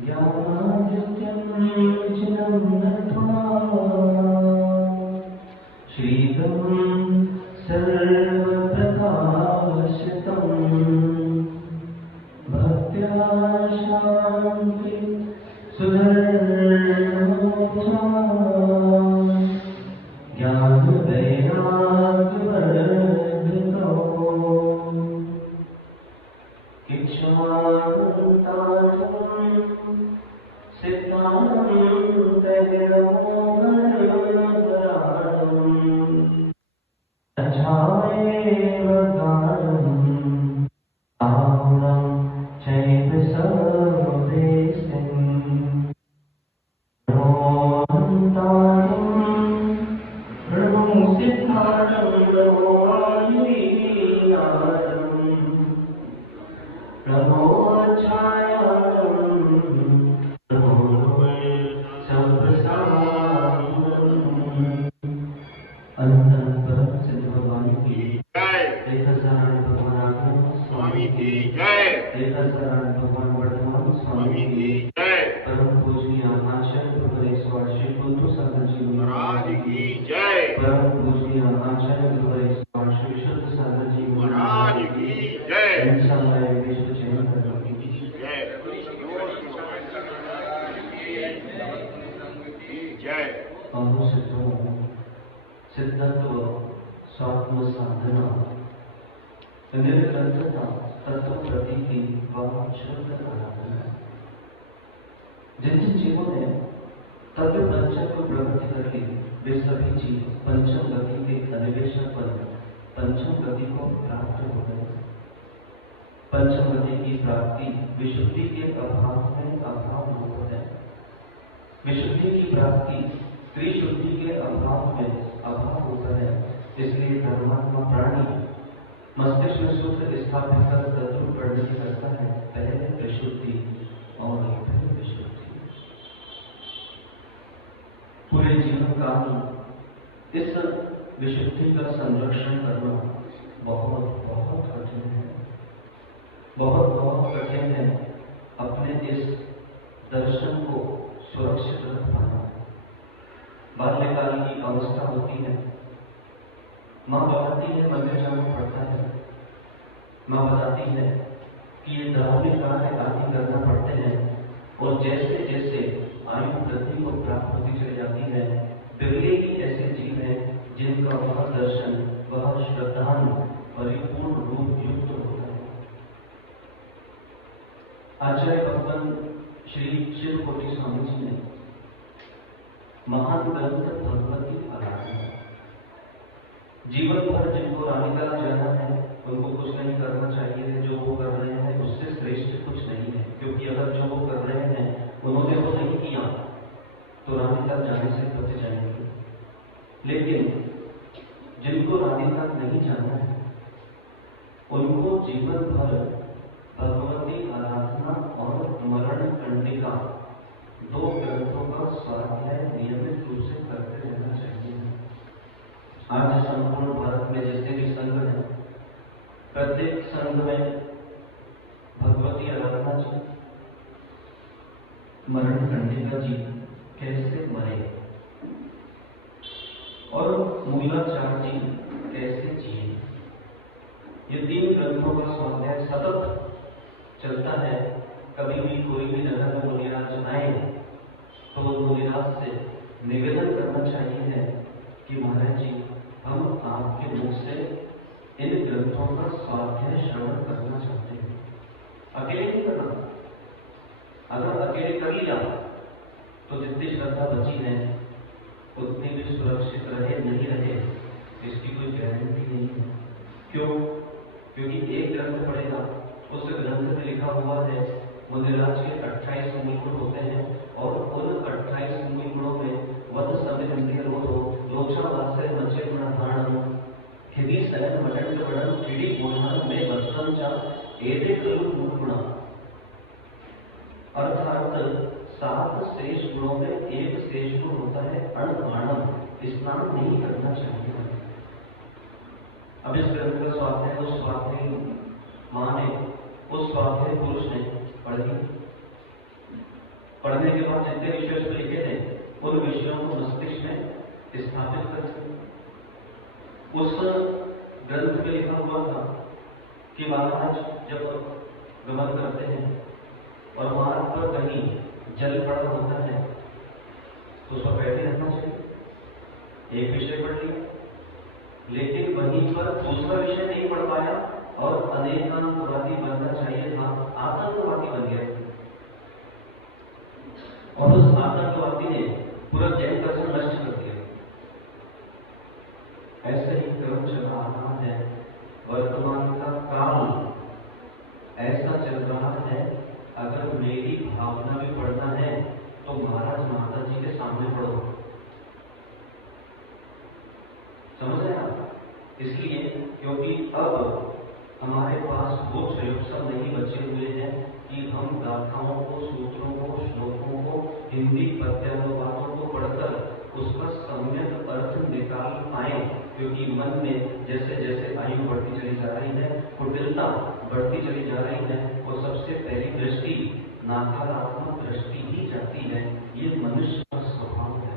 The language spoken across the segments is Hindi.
ज्ञानादित्यं शीतं सर्वप्रकाशितं भक्त्या शान्ति सुधर्मोक्षा ज्ञानवैराग्यवर्धितो इच्छान्तारं सिद्धान्तैरमोहनपरायणम् अजामेव गानम् आहुणं चैव सर्वदेशम् रोहन्तारं प्रणुसिद्धारं नमोऽयीनादम् सिद्धत्व स्वात्म साधना निर्ग्रंथता तत्व प्रतीति व शुद्ध आराधना। जिन जिन जीवों ने तत्व पंचम को प्रवृत्ति कर ली वे सभी जीव पंचम गति के अन्वेषण पर पंचम गति को प्राप्त हो गए। पंचम गति की प्राप्ति विशुद्धि के अभाव में अभाव रूप है। विशुद्धि की प्राप्ति त्रिशुद्धि के अभाव में अभाव होता है। इसलिए धर्मात्मा प्राणी मस्तिष्क में सूत्र स्थापित कर तत्व प्रवृत्ति करता है, पहले विशुद्धि और फिर विशुद्धि। पूरे जीवन काल इस विशुद्धि का संरक्षण करना बहुत बहुत कठिन है, बहुत बहुत कठिन है। अपने इस दर्शन को सुरक्षित रख पाना। बाल्यकाल की अवस्था होती है, माँ बताती है मंदिर जाना पड़ता है, माँ बताती है कि ये धार्मिक कार्य आदि करना पड़ते हैं, और जैसे जैसे आयु वृद्धि को प्राप्त होती चली जाती है, बिरले ही ऐसे जीव हैं जिनका वह दर्शन, वह श्रद्धान परिपूर्ण रूप युक्त होता है। आचार्य भगवान श्री शिवकोटि स्वामी जी ने महान ग्रंथ भगवती आराधना, जीवन भर जिनको रानिका जाना है उनको कुछ नहीं करना चाहिए, जो वो कर रहे हैं उससे श्रेष्ठ कुछ नहीं है, क्योंकि अगर जो वो कर रहे हैं उन्होंने वो नहीं किया तो रानिका जाने से बच जाएंगे। लेकिन जिनको रानिका नहीं जाना है उनको जीवन भर भगवती आराधना और मरण कंडिका दो ग्रंथों का स्वाध्याय नियमित रूप से करते रहना चाहिए। आज संपूर्ण भारत में जितने भी संघ हैं, प्रत्येक संघ में भगवती आराधना जी, मरण कंडिका जी कैसे मरे और मूलाचार जी कैसे जिए, ये तीन ग्रंथों का स्वाध्याय सतत चलता है। कभी भी कोई भी जगह में मुनिराज आए तो मुनिराज से निवेदन करना चाहिए है कि महाराज जी हम आपके मुख से इन ग्रंथों का स्वाध्याय श्रवण करना चाहते हैं। अकेले नहीं करना, अगर अकेले कर लिया तो जितनी श्रद्धा बची है उतनी भी सुरक्षित रहे नहीं रहे इसकी कोई गारंटी नहीं है। क्यों? क्योंकि एक ग्रंथ पढ़ेगा, उस ग्रंथ में लिखा हुआ है मुनिराज के 28 मूल गुण होते हैं, और उन 28 मूल गुणों में वध समित इंद्रिय रोधो लोचा वास्य मचे गुणधारण खिदी सयन मटंड वडन खिड़ी गुणधान में वस्तन चा एदे कलु मूल गुण। अर्थात 7 शेष गुणों में एक शेष गुण होता है अणमाणम, स्नान नहीं करना चाहिए। अब इस ग्रंथ का स्वाध्याय उस स्वाध्याय माँ ने, उस स्वाध्याय पुरुष ने पढ़ी, के बाद जितने विषय उसमें लिखे थे उन विषयों को मस्तिष्क में स्थापित कर सके। उस ग्रंथ में लिखा हुआ था कि महाराज जब गमन करते हैं और मार्ग पर कहीं जल पड़ा होता है तो उसको बैठे रहना चाहिए। एक विषय पढ़ लिया, लेकिन वहीं पर दूसरा विषय नहीं पढ़ पाया और अनेकांतवादी बनना चाहिए था, आतंकवादी बन गया और उस आतंकवादी ने पूरा जैन दर्शन नष्ट कर दिया। ऐसे ही क्रम चला आ रहा है। वर्तमान का काल ऐसा चल रहा है, अगर मेरी भावना में पढ़ना है तो महाराज माता जी के सामने पढ़ो। समझ रहे आप? इसलिए क्योंकि अब हमारे पास वो प्रयोग सब नहीं बचे हुए हैं कि हम गाथाओं को, सूत्रों को, श्लोकों को, हिंदी पद्यानुवादों को पढ़कर उसका सम्यक अर्थ निकाल पाए, क्योंकि मन में जैसे जैसे आयु बढ़ती चली जा रही है, कुटिलता बढ़ती चली जा रही है और सबसे पहली दृष्टि नकारात्मक दृष्टि ही जाती है। ये मनुष्य का स्वभाव है।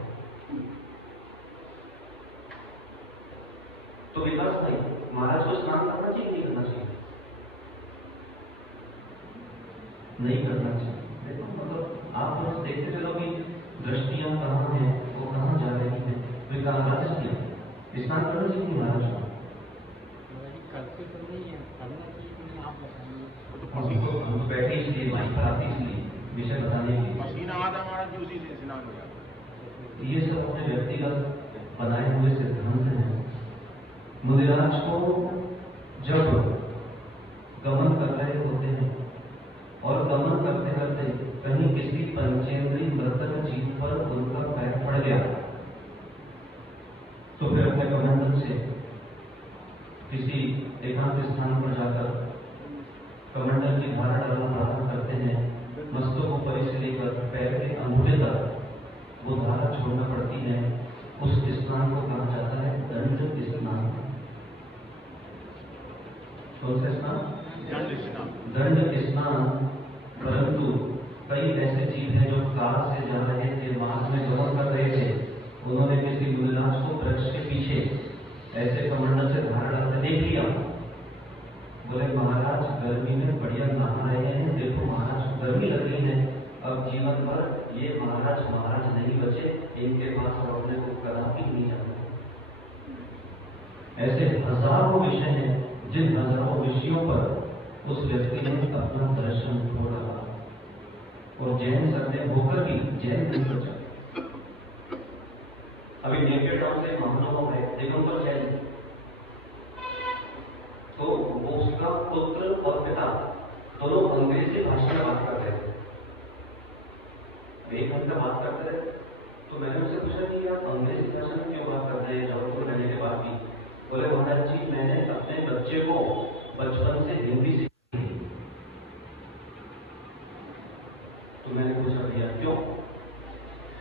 तो विकास भाई, महाराज को स्नान करना चाहिए नहीं करना चाहिए? नहीं करना चाहिए। देखो मतलब आप बस देखते चलो कि दृष्टियां कहाँ हैं, वो कहाँ जा रही है। विकास स्नान करना चाहिए महाराज को? करते तो नहीं है, करना चाहिए कि नहीं, आप बताइए। हम बैठे इसलिए माइक पर आते इसलिए विषय बताने के लिए पसीना आता महाराज जी, उसी से स्नान हो जाता। ये सब अपने व्यक्तिगत बनाए हुए सिद्धांत हैं। मुदिराज को जब गमन कर रहे होते हैं और गमन करते करते कहीं किसी पंचेंद्रीय मृतक जीव पर उनका पैर पड़ गया तो फिर अपने कमंडल से किसी एकांत स्थान पर जाकर कमंडल की धारा डालना प्रारंभ करते हैं। मस्तकोपरि से लेकर पैर के अंगूठे तक वो धारा छोड़ना पड़ती है। उस स्नान को कहा जाता है दंड स्नान। कौन सा स्नान? दंड स्नान। परंतु कई ऐसे जीव हैं जो कार से जा रहे थे, मार्ग में गमन कर रहे थे, उन्होंने किसी मुनिराज को वृक्ष के पीछे ऐसे कमंडल से धारा डालते देख लिया। बोले महाराज गर्मी में बढ़िया नहा रहे हैं, देखो महाराज गर्मी लग रही है, अब जीवन भर ये महाराज नहीं बचे, इनके पास अब अपने को कदापि नहीं जाना। ऐसे हजारों विषय हैं जिन हजारों विषयों पर उस व्यक्ति ने अपना दर्शन खो डाला और जैन सत्य होकर भी जैन नहीं बचा। अभी नेकेड राउंड से महानुभाव है, लेकिन पर जैन तो वो उसका पुत्र और पिता दोनों अंग्रेजी भाषा में बात कर रहे थे। एक घंटा बात करते रहे तो मैंने उनसे पूछा कि आप अंग्रेजी भाषा में क्यों बात कर रहे हैं जबलपुर रहने के बाद भी? बोले महाराज जी मैंने अपने बच्चे को बचपन से हिंदी सीखी। तो मैंने पूछा भैया क्यों?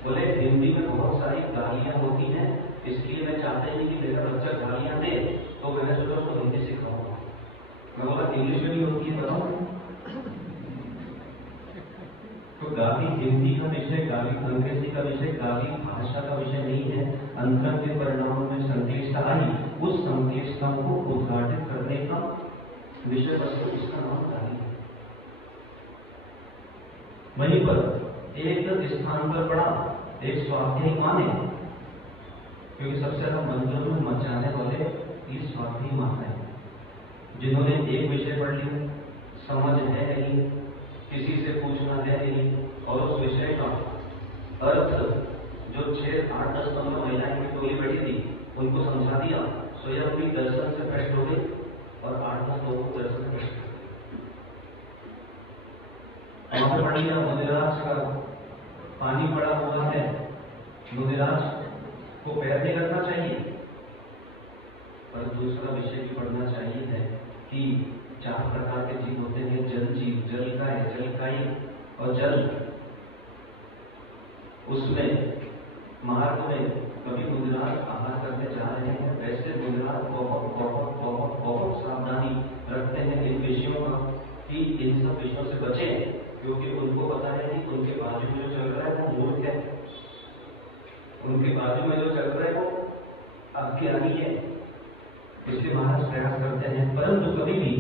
बोले हिंदी में बहुत सारी गालियां होती हैं, इसलिए मैं चाहते नहीं कि मेरा बच्चा गालियां दे, तो मैंने सोचा उसको हिंदी सिखाऊंगा। मैं बोला इंग्लिश में भी होती है बताओ। तो गाली हिंदी का विषय, गाली अंग्रेजी का विषय, गाली भाषा का विषय नहीं है। अंतर के परिणामों में संक्लिष्टता आई, उस संक्लिष्टता को उद्घाटित करने का विषय वस्तु इसका नाम गाली है। वहीं पर एक स्थान पर पड़ा एक स्वाध्यायी माँ ने, क्योंकि सबसे ज्यादा मंदिरों में मचाने वाले ये स्वाध्यायी माँ है, जिन्होंने एक विषय पढ़ लिया, समझ है नहीं, किसी से पूछना है नहीं, और उस विषय का अर्थ जो 6, 8, 10 नंबर महिलाएं की टोली बैठी थी उनको समझा दिया, स्वयं भी दर्शन से भ्रष्ट हो गई और 8-10 लोगों को दर्शन से भ्रष्ट हो गए। पढ़ लिया मुनिराज का पानी पड़ा हुआ है, मुनिराज को पैर नहीं रखना चाहिए, पर दूसरा विषय भी पढ़ना चाहिए है कि 4 प्रकार के जीव होते हैं, जल जीव, जलकाई और जल। उसमें मार्ग में कभी मुनिराज आहार करने जा रहे हैं, वैसे मुनिराज बहुत सावधानी रखते हैं इन विषयों का कि इन सब विषयों से बचें, क्योंकि उनको पता है कि उनके बाजू में जो चल रहा है बाजू में जो चल रहा है वो आपकी आनी है, इसलिए महाराज प्रयास करते हैं। परंतु कभी भी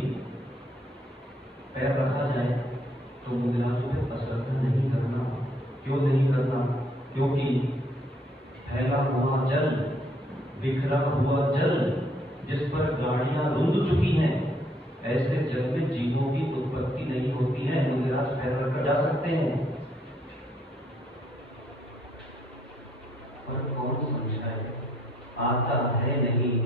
पैर रखा जाए तो मुद्राओं पे असर नहीं करना। क्यों नहीं करना? क्योंकि फैला हुआ जल, बिखरा हुआ जल जिस पर गाड़ियां रुंध चुकी हैं, ऐसे जल में जीवों की उत्पत्ति नहीं होती है। मुद्राज पैर रखकर जा सकते हैं। पर कौन समझाए? आता है नहीं,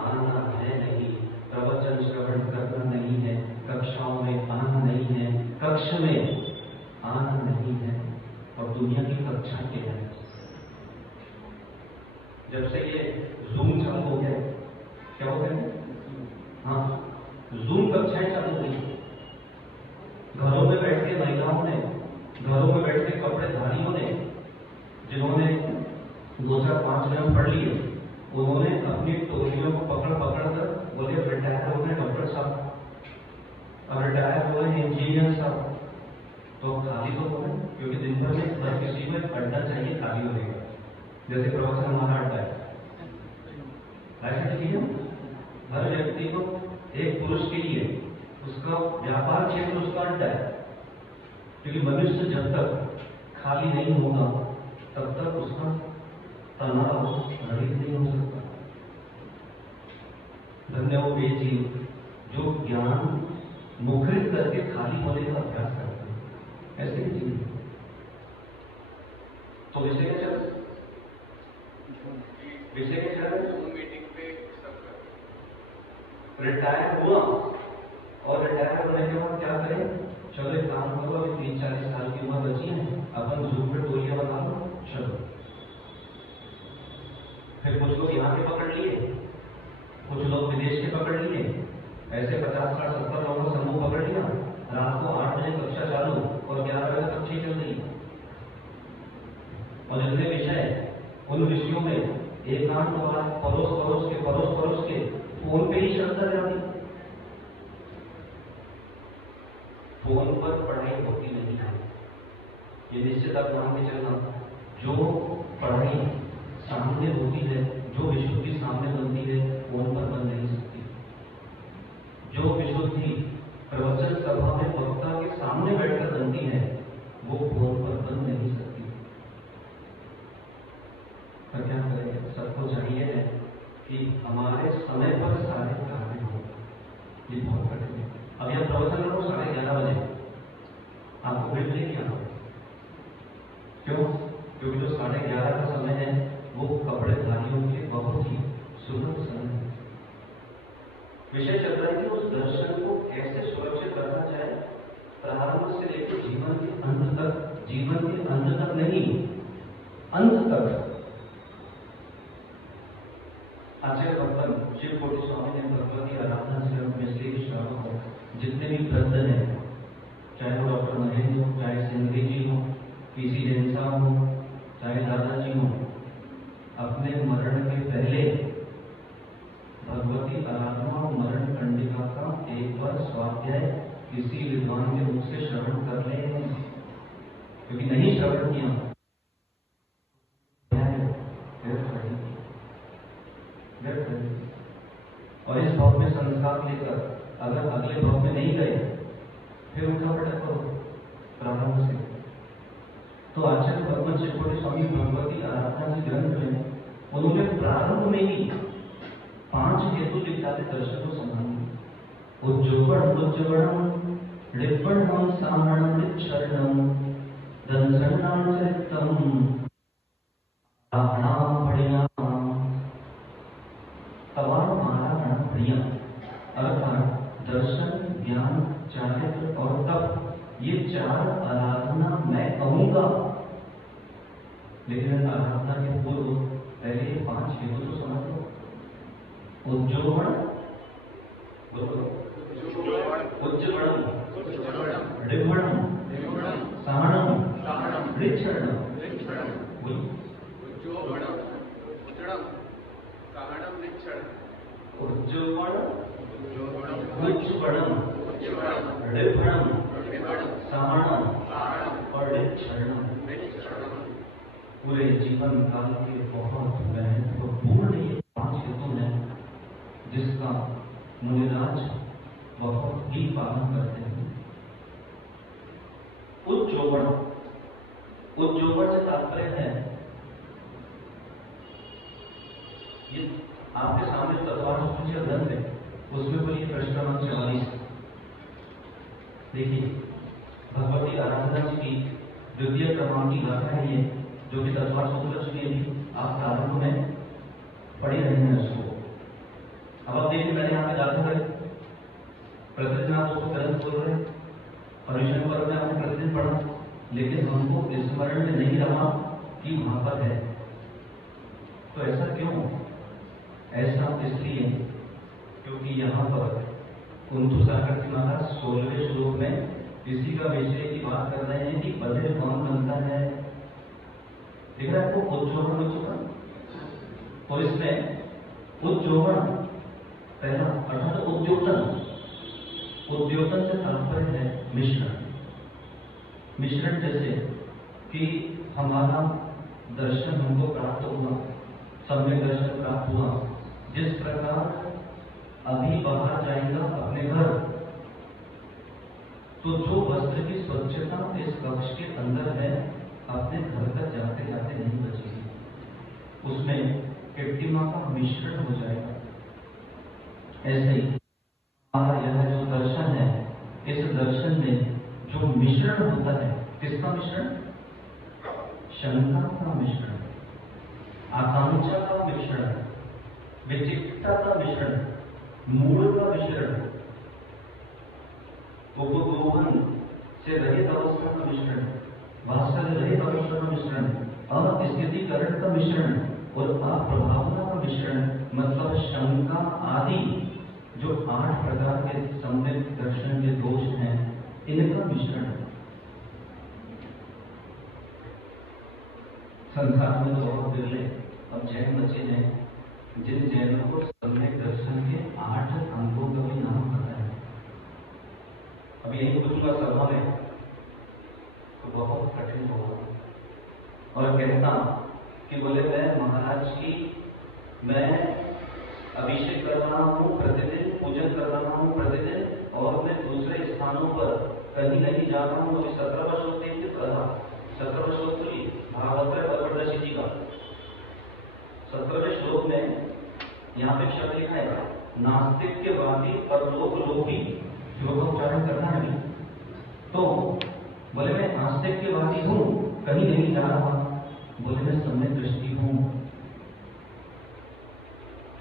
आना है नहीं, प्रवचन श्रवण करना नहीं है, कक्षाओं में आना नहीं है, कक्ष में आना नहीं है। और दुनिया की कक्षा क्या है? जब से ये जूम चालू हो गया, क्या हो गया? हाँ, जूम कक्षाएं चालू हुई। घरों में बैठ के महिलाओं ने, घरों में बैठ के कपड़ेधारियों ने, जिन्होंने 2-4-5 ग्राम पढ़ लिए, उन्होंने अपनी टोलियों को पकड़ कर बोले रिटायर हो गए डॉक्टर साहब, अब रिटायर हुए इंजीनियर साहब, तो खाली तो हो गए, क्योंकि दिन भर में हर किसी में अड्डा चाहिए, खाली हो गया। जैसे प्रवचन हमारा अड्डा है, ऐसा ठीक है। हर व्यक्ति को, एक पुरुष के लिए उसका व्यापार क्षेत्र उसका अड्डा है, क्योंकि मनुष्य जब तक खाली नहीं होगा तब तक उसका तनाव रहित नहीं हो सकता। धन्य वो वे जीव जो ज्ञान मुखरित करके खाली होने का अभ्यास करते हैं, ऐसे ही जीव। तो विषय क्या चल, विषय क्या चल, मीटिंग पे रिटायर हुआ और रिटायर होने के बाद क्या करें? चलो एक काम करो, अभी 30-40 साल की उम्र बची है, अपन जूम पे टोलियां बना लो, चलो। फिर कुछ लोग यहाँ के पकड़ लिए, कुछ लोग विदेश के पकड़ लिए, ऐसे 50-60-70 लोगों का समूह पकड़ लिया। रात को 8 बजे कक्षा चालू और 11 बजे तक कक्षा चल रही। और जितने विषय, उन विषयों में एकांत वाला परोस के फोन पे ही श्रद्धा जाती। फोन पर पढ़ाई होती नहीं है, ये निश्चित आप मान के चलना। जो पढ़ाई सामने होती है, जो विशुद्धि सामने बनती है, फोन पर बन नहीं सकती। जो विशुद्धि प्रवचन सभा में वक्ता के सामने बैठकर बनती है, वो फोन पर बन नहीं सकती। पर क्या करें? सबको चाहिए है कि हमारे समय पर सारे कार्य हो। ये बहुत कठिन है। अब यह प्रवचन करो 11:30 बजे, आपको मिल नहीं किया। क्यों? क्योंकि जो 11:30 का समय है वो कपड़ेधारियों के बहुत ही सुलभ समय है। विषय चल रहा है कि उस दर्शन को कैसे सुरक्षित रखा जाए, प्रारंभ से लेकर जीवन के अंत तक। जीवन के अंत तक नहीं, अंत तक। आचार्य भगवान शिव कोटि स्वामी ने भगवती आराधना से अपने श्री श्रावक हो, जितने भी वृद्ध हैं, चाहे वो डॉक्टर महेंद्र हो, चाहे सिंधी जी हो, पीसी जैन साहब हो, चाहे दादाजी हो, अपने मरण के पहले भगवती आराधना और मरण कंडिका का एक बार स्वाध्याय किसी विद्वान के मुख से श्रवण कर ले, क्योंकि नहीं श्रवण किया और इस भाव में संस्कार लेकर अगर अगले भाव में नहीं गए, फिर उनका पटक करो प्रारंभ से। तो आचार्य भगवान शिव कोटि स्वामी भगवती आराधना के ग्रंथ में उन्होंने प्रारंभ में ही 5 हेतु दिखाते दर्शन को संभालने। उज्ज्वलम रिपणम सामणम चरणम दंसन्नाम चरितम आणाम बढ़िया तवार महाराण प्रिय। अर्थात दर्शन, ज्ञान, चारित्र और तप, ये 4 आराधना मैं कहूंगा, लेकिन आराधना के पूर्व पहले 5 हेतु तो समझ लो। उज्ज्वल, उज्ज्वलम, रिपणम, सामणम, ऋक्षणम, उज्ज्वल, उज्ज्वलम, रिपणम, सामणम और ऋक्षणम। पूरे जीवन काल के बहुत महत्वपूर्ण ये 5 हेतु हैं जिसका मुनिराज बहुत ही पालन करते हैं। उज्जोबण, उज्जोबण से तात्पर्य है, ये आपके सामने तत्वार्थ सूची ग्रंथ है, उसमें कोई प्रश्न क्रमांक 44 देखिए, भगवती आराधना जी की द्वितीय क्रमांक की गाथा है ये, जो कि तत्वार्थ सूची भी आप प्रारंभ में पढ़े रहे हैं उसको। अब आप देखिए, मैंने यहाँ पे गाथा है, प्रतिदिन आप उसको ग्रंथ बोल रहे हैं, पर्युषण पर्व में आपने प्रतिदिन पढ़ा, लेकिन हमको स्मरण में नहीं रहा कि वहां पर है। तो ऐसा क्यों? ऐसा इसलिए क्योंकि यहाँ पर कुंतु सागर की माता 16वें श्लोक में इसी का विषय की बात कर रहे हैं कि बधे कौन बनता है। दिख रहा है आपको उज्जोबण उज्जोबण, और इसमें उज्जोबण पहला अर्थात उद्योतन, उद्योतन से तात्पर्य है मिश्रण। मिश्रण जैसे कि हमारा दर्शन हमको प्राप्त हुआ, सम्यक दर्शन प्राप्त हुआ, जिस प्रकार अभी बाहर जाएगा अपने घर, तो जो वस्त्र की स्वच्छता इस कक्ष के अंदर है, अपने घर तक जाते जाते नहीं बचेगी, उसमें कृत्रिमा का मिश्रण हो जाएगा। ऐसे ही यह जो दर्शन है, इस दर्शन में जो मिश्रण होता है, किसका मिश्रण? शंका का मिश्रण, आकांक्षा का मिश्रण, विचिकित्सा का मिश्रण, मूल का मिश्रण, उपगोहन से रहित अवस्था का मिश्रण, वास्तव रहित अवस्था का मिश्रण, अस्थितीकरण का मिश्रण और अप्रभावना का मिश्रण, मतलब शंका आदि जो 8 प्रकार के सम्यक दर्शन के दोष हैं, इनका मिश्रण है। संसार में तो बहुत बिरले अब जैन बचे हैं जिन जैनों को सम्यक दर्शन के 8 अंगों का भी नाम पता है। अब यही पूछूंगा सभा में तो बहुत कठिन होगा, और कहता कि बोले मैं महाराज की मैं अभिषेक कर रहा हूँ प्रतिदिन, पूजन कर रहा हूँ प्रतिदिन, और मैं दूसरे स्थानों पर कहीं नहीं जा रहा हूँ। अभी 17 वर्षों से 17 वर्षों की भागवत परवरदर्शी जी का 17वें श्लोक में यहाँ पे शब्द लिखा है, नास्तिक के वादी परलोक लोभी, श्लोक का उच्चारण करना है। तो बोले मैं आस्तिक के वादी हूँ, कहीं नहीं जा रहा, बोले मैं सम्यक दृष्टि हूँ,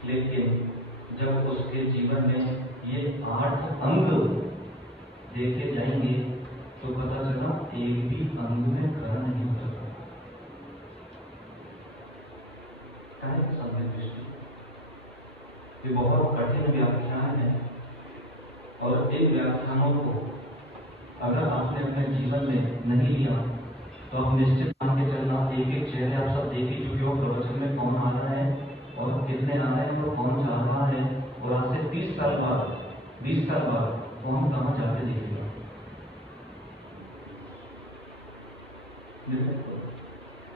लेकिन जब उसके जीवन में ये 8 अंग देखे जाएंगे तो पता चला एक भी अंग में खरा नहीं हो सकता। सम्यक दृष्टि ये बहुत कठिन व्याख्यान है, और इन व्याख्यानों को अगर आपने अपने जीवन में नहीं लिया तो आप निश्चित मान के चलना, एक एक चेहरे आप सब देखिए चुके हो प्रवचन में कौन आ रहा है और कितने आ रहे हैं और कौन जा रहा है, और आज से 30 साल बाद 20 साल बाद कौन कहाँ जाते देखेगा।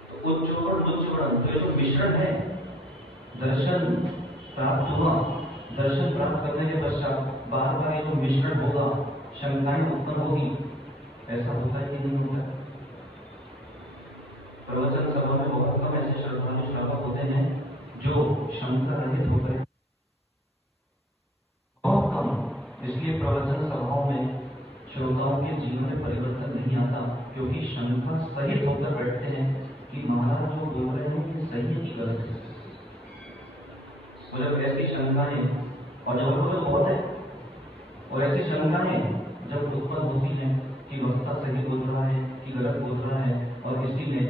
तो उज्जोबण जो मिश्रण है, दर्शन प्राप्त हुआ, दर्शन प्राप्त करने के पश्चात बार बार ये जो मिश्रण होगा, शंकाएं उत्पन्न होगी, ऐसा होता है कि नहीं होता है? प्रवचन सभा में बहुत कम ऐसे श्रद्धालु श्रावक होते हैं जो शंका रहित होकर, बहुत कम। इसलिए प्रवचन सभाओं में श्रोताओं के जीवन में परिवर्तन नहीं आता, क्योंकि शंका सहित होकर बैठते हैं कि महाराज जो बोल रहे हैं ये सही है कि गलत है। तो जब ऐसी शंकाएं, और जब बहुत है, और ऐसी शंकाएं जब उत्पन्न होती हैं कि वक्ता सही बोल रहा है कि गलत बोल रहा है, और इसी में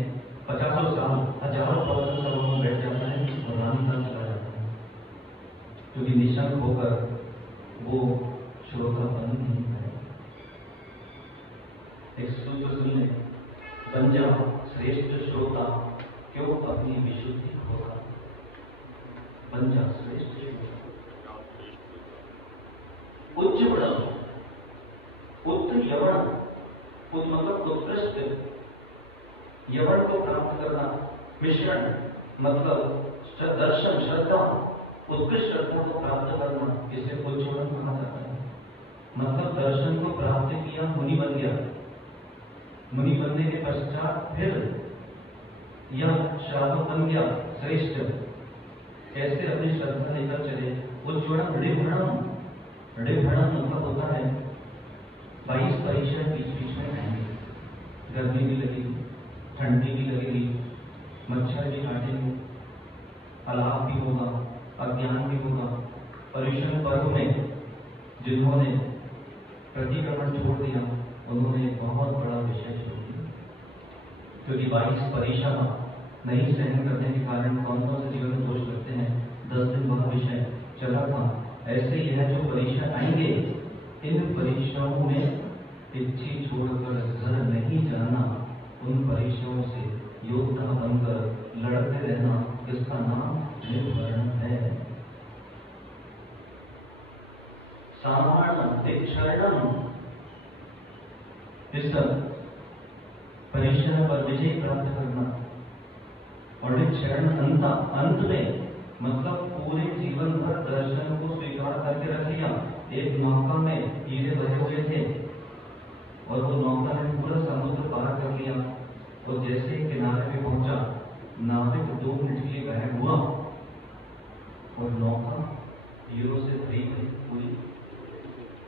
50 साल हजारों प्रवचन सभाओं में बैठ जाता है और रानी का चला जाता है, क्योंकि निशंक होकर वो श्रोता बन नहीं है। एक सूत्र सुनिए, बन जा श्रेष्ठ श्रोता क्यों अपनी विशुद्धि होगा। बन जा श्रेष्ठ श्रोता। उच्च बड़ा उत्तर यवण, मतलब उत्कृष्ट यवण को प्राप्त करना, मिश्रण मतलब दर्शन, श्रद्धा, उत्कृष्ट श्रद्धा को प्राप्त करना, इसे उज्ज्वलन कहा जाता है। मतलब दर्शन को प्राप्त किया, मुनि बन गया, मुनि बनने के पश्चात फिर यह श्रावक बन गया श्रेष्ठ। कैसे अपनी श्रद्धा लेकर चले, उज्ज्वलन ऋभणम, ऋभणम मतलब होता है 22 परीक्षा बीच में आएंगे, गर्मी भी लगेगी, ठंडी भी लगेगी, मच्छर भी काटेंगे, अलाप भी होगा, अज्ञान भी होगा। पर्युषण पर्व में जिन्होंने प्रतिक्रमण छोड़ दिया उन्होंने बहुत बड़ा विषय छोड़ दिया, क्योंकि 22 परीक्षा नहीं सहन करने के कारण कौन कौन से जीवन में दोष लगते हैं। 10 दिन वह विषय चला था। ऐसे यह जो परीक्षा आएंगे, इन परीक्षाओं में इच्छी छोड़कर घर नहीं जाना, उन परीक्षाओं से योद्धा बनकर लड़ते रहना, इसका नाम निर्वरण है। सामान्य दीक्षारणम, इस परीक्षा पर विजय प्राप्त करना। और दीक्षारण अंत में मतलब पूरे जीवन भर दर्शन को स्वीकार करके रख लिया। एक नौका में हीरे भरे हुए थे और वो नौका ने पूरा समुद्र पार कर लिया, और जैसे किनारे पे पहुंचा, नाविक 2 मिनट के लिए गायब हुआ और नौका हीरों से भरी भरी पूरी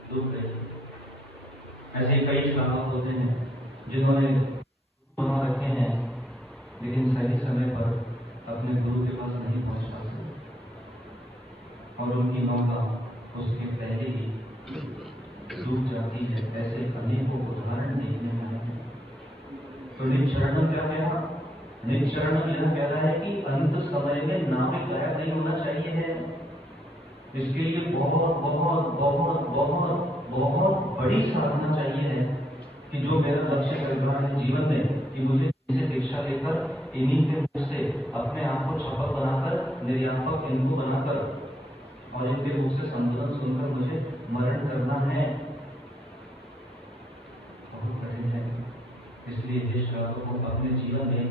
डूब गई। ऐसे कई श्रावक होते हैं जिन्होंने वहां रखे हैं, लेकिन सही समय पर अपने गुरु के पास नहीं पहुंच पाते और उनकी नौका उसके पहले ही डूब जाती है। ऐसे अनेकों उदाहरण देखने में आए हैं। तो निश्चरण क्या कह रहा? निश्चरण यह कह रहा है कि अंत समय में नाविक गायब नहीं होना चाहिए है। इसके लिए बहुत बहुत बहुत बहुत बहुत बड़ी साधना चाहिए है कि जो मेरा लक्ष्य कर रहा है जीवन में, कि मुझे इसे दीक्षा लेकर इन्हीं के मुख से अपने आप को छपक बनाकर, निर्यापक हिंदू बनाकर और इनके मुख से संबोधन सुनकर मुझे मरण करना है। बहुत कठिन है। इसलिए जिस श्रावक को अपने जीवन में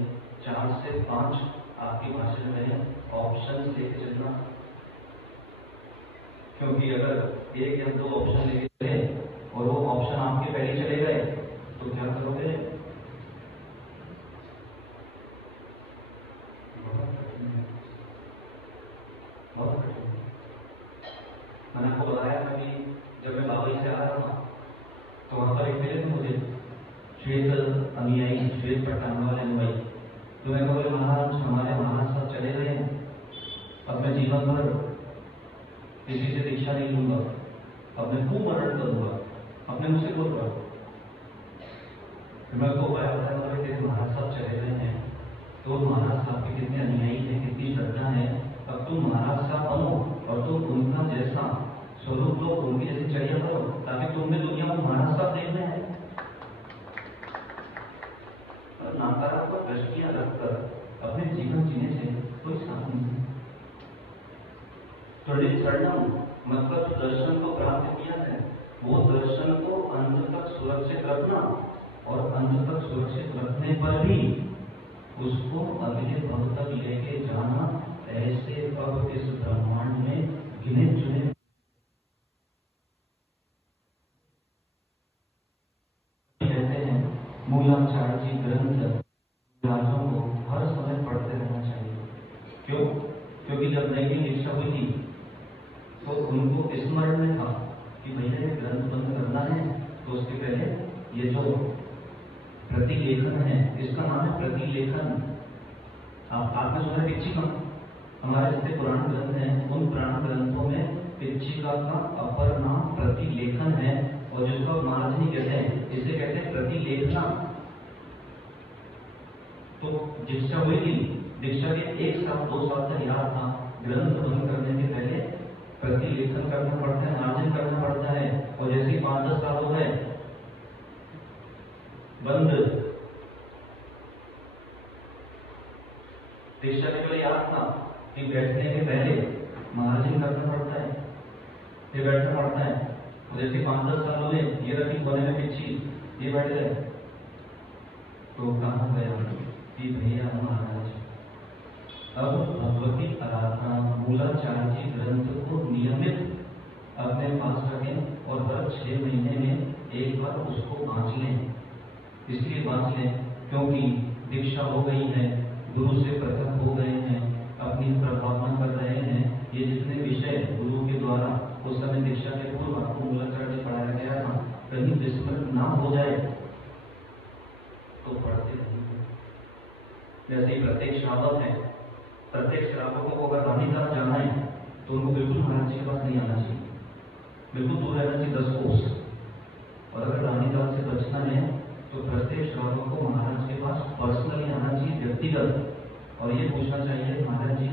4 से 5 आपकी भाषा में ऑप्शन लेके चलना, क्योंकि अगर 1 या 2 ऑप्शन लेके चले और वो ऑप्शन आपके पहले चले गए तो क्या करोगे? बहुत कठिन है, बहुत कठिन है। मैंने आपको बताया था कि जब मैं बाबा से आ रहा था तो वहां पर एक मिले थे मुझे श्वेत अनुयायी, श्वेत पठान वाले अनुयायी। तो मैं बोले, महाराज हमारे महाराज साहब चले गए हैं, अब मैं जीवन भर किसी से दीक्षा नहीं लूंगा, अब मैं खूब मरण करूंगा। अपने मुझसे बोल रहा हूँ, मैं उसको उपाय बताया, तेरे महाराज साहब चले गए हैं, तो महाराज साहब के कितने अनुयायी है, कितनी श्रद्धा है, अब तुम महाराज साहब बनो और तुम उनका जैसा स्वरूप लो, उनकी जैसी चर्या करो, ताकि तुमने दुनिया में महाराज साहब देखने हैं। नकारात्मक दृष्टियां रखकर अपने जीवन जीने से कोई साधन नहीं। तो निश्चरणम मतलब दर्शन को प्राप्त किया है, वो दर्शन को अंत तक सुरक्षित रखना, और अंत तक सुरक्षित रखने पर भी उसको अगले भव तक लेके जाना। ऐसे अब इस ब्रह्मांड में गिने चुने कहते हैं मूलाचार्य जी ग्रंथ राजों को हर समय पढ़ते रहना चाहिए। क्यों? क्योंकि जब नई नई दीक्षा हुई थी तो उनको स्मरण में था कि भैया ये ग्रंथ बंद करना है, तो उसके पहले ये जो प्रतिलेखन है, इसका नाम है प्रतिलेखन। आपने सुना पिच्छिका, हमारे जितने पुराण ग्रंथ हैं उन पुराण ग्रंथों में पिच्छिका का अपर नाम प्रतिलेखन है, और जिसको महाराज जी कहते हैं, इसे कहते हैं प्रतिलेखना। तो दीक्षा हुई थी, दीक्षा के 1 साल 2 साल तक याद था, ग्रंथ बंद करने के पहले प्रतिलेखन करना पड़ता है, मार्जन करना पड़ता है। और जैसे 5-10 साल हो गए बंद, दीक्षा के पहले याद था कि बैठने के पहले मार्जन करना पड़ता है, ये बैठना पड़ता है। और जैसे 5-10 साल हो गए, ये रखी कोने में पिच्छी, ये बैठ गए, तो कहाँ गया कि भैया महाराज अब भगवती आराधना मूलाचार्य जी ग्रंथ को नियमित अपने पास रखें और हर 6 महीने में एक बार उसको बांच लें। इसलिए बांच लें क्योंकि दीक्षा हो गई है, गुरु से पृथक हो गए हैं, अपनी प्रभावना कर रहे हैं। ये जितने विषय गुरु के द्वारा उस समय दीक्षा के पूर्व आपको मूलाचार्य पढ़ाया गया था, कहीं विस्मृत ना हो जाए तो पढ़ते रहेंगे। जैसे ही प्रत्येक श्रावक है, प्रत्येक श्रावकों को अगर रानीदास जाना है तो उनको बिल्कुल महाराज जी के पास नहीं आना चाहिए, बिल्कुल दूर रहना चाहिए 10 कोस। और अगर रानीदास से बचना है तो प्रत्येक श्रावक को महाराज के पास पर्सनली आना चाहिए, व्यक्तिगत, और ये पूछना चाहिए महाराज जी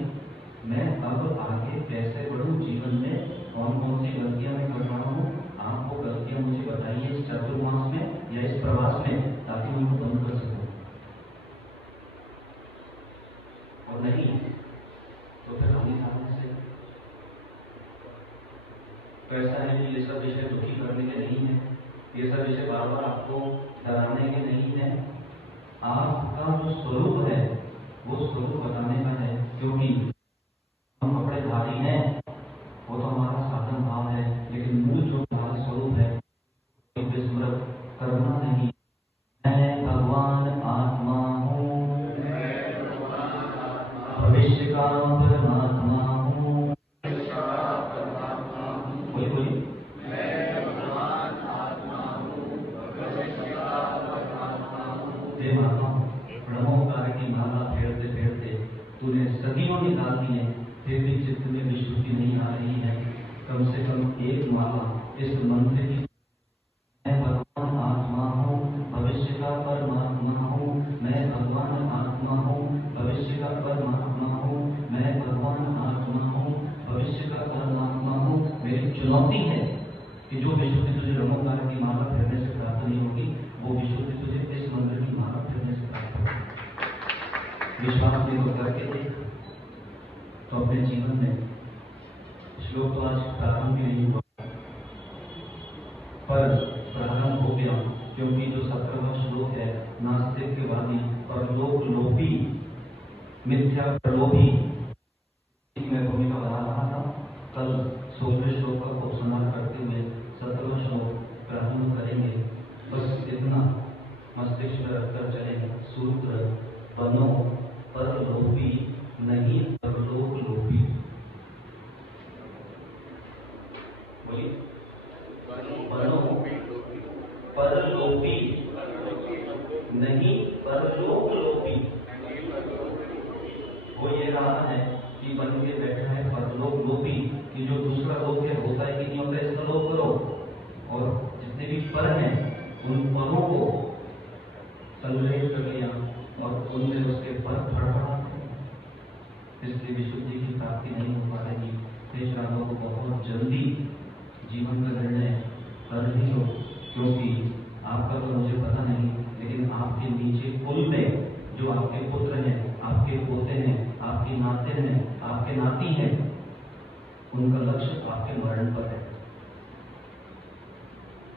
मैं अब आगे कैसे बढ़ूं, जीवन में कौन कौन सी गलतियां मैं कर रहा हूँ, आप वो गलतियां मुझे बताइए इस चातुर्मास में या इस प्रवास में, ताकि मैं उनको बंद कर सकूं। और नहीं तो फिर रानी सामने से तो ऐसा है कि ये सब विषय दुखी करने के नहीं है, ये सब विषय बार बार आपको डराने के नहीं है। आपका जो स्वरूप है वो स्वरूप बताने का है, क्योंकि हम कपड़ेधारी हैं, वो तो हमारा साधन भाव है, लेकिन मूल जो हमारा स्वरूप है विस्मृत करना नहीं। मैं भगवान आत्मा हूँ, भविष्य का परमात्मा हूँ। बोलिए ब्रह्मोकार की माला फेरते फेरते तूने सदियों निकाल दी है, फिर भी चित्त में विशुद्धि नहीं आ रही है। कम से कम एक माला इस मंत्र की, मैं भगवान आत्मा हूँ, भविष्य का परमात्मा हूँ, मैं भगवान आत्मा हूँ, भविष्य का परमात्मा हूँ, मैं भगवान आत्मा हूँ, भविष्य का परमात्मा हूँ। मेरी चुनौती है कि जो विशुद्धि तुझे ब्रह्मोकार की माला फेरने से प्राप्त नहीं होगी, वो विशुद्धि तुझे इस मंत्र की माला फेरने से प्राप्त होगी। विश्वास नहीं हो करके देख तो अपने जीवन में। श्लोक तो आज प्रारंभ भी नहीं हुआ, पर प्रारंभ हो गया, क्योंकि जो 17वां श्लोक है नास्तिकवादी परलोक लोभी मिथ्या प्रलोभी, मैं भूमिका बना रहा था। कल 16वें श्लोक का उपसंहार करते हुए 17वां श्लोक प्रारंभ करेंगे। बस इतना मस्तिष्क में रखकर चलेंगे। सूत्र बनो परलोभी नहीं परलोक लोभी। बोलिए बनो परलोभी नहीं परलोक लोभी। वो ये रहा है कि बन के बैठा है परलोक लोभी, कि जो दूसरा लोक है होता है कि नहीं होता है, इसका लोक करो, और जितने भी पर हैं उन परों को संग्रहित कर लिया और उनमें उसके पर फड़फड़ाते हैं। इसलिए विशुद्धि की प्राप्ति नहीं हो पा रही। शेष रामों को बहुत जल्दी जीवन का निर्णय कर ही लो, क्योंकि आपका तो मुझे पता नहीं, लेकिन आपके नीचे कुल में जो आपके पुत्र हैं, आपके पोते हैं, आपके नाते हैं, आपके नाती हैं, उनका लक्ष्य आपके मरण पर है।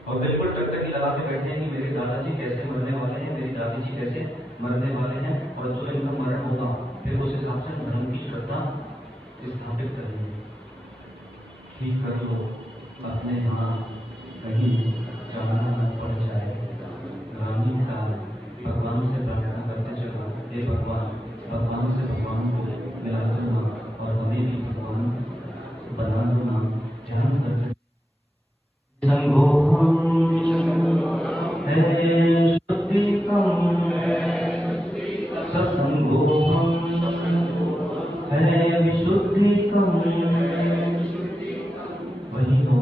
और बिल्कुल टकटकी लगा के बैठे हैं कि मेरे दादाजी कैसे मरने वाले हैं, मेरी दादी जी कैसे मरने वाले हैं, और जो इनका मरण होगा फिर उस हिसाब से धर्म की श्रद्धा स्थापित करेंगे। ठीक कर लो अपने यहाँ कहीं जाना न पड़ जाए। ग्रामीण काल भगवान से प्रार्थना करते चलो, हे भगवान, भगवान से भगवान को मिला देना और हमें भी भगवान बना देना। ध्यान करते वही हो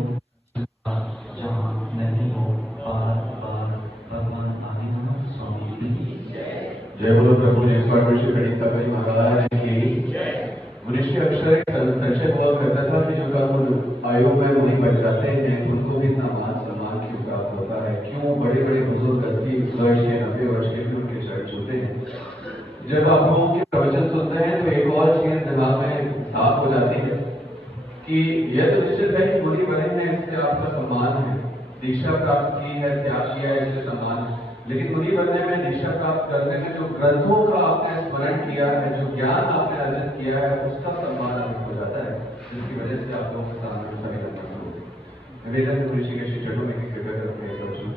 जहाँ नहीं हो पार पार भगवान आदिनाथ स्वामी। जय बोलो प्रभु निष्पाद ऋषि गणिता भाई महाराज की। मनुष्य अक्सर एक संशय हुआ करता था कि जो कर्म आयु में वही बच जाते हैं उनको भी इतना मान सम्मान क्यों प्राप्त होता है, क्यों बड़े बड़े बुजुर्ग 80 वर्ष के 90 वर्ष के भी उनके चरण छूते हैं। जब आप लोगों के प्रवचन सुनते हैं तो एक और चीज दिमाग में साफ हो जाती है कि यह तो निश्चित है कि मुनि बने हैं, इससे आपका सम्मान है, दीक्षा प्राप्त की है, त्याग किया है, इससे सम्मान है। लेकिन मुनि बनने में, दीक्षा प्राप्त करने में जो ग्रंथों का आपने स्मरण किया है, जो ज्ञान आपने अर्जित किया है, उसका सम्मान अधिक हो जाता है, जिसकी वजह से आप लोगों के सामने सभी करना शुरू। निवेदन ऋषि के श्री चरणों में कृपया करके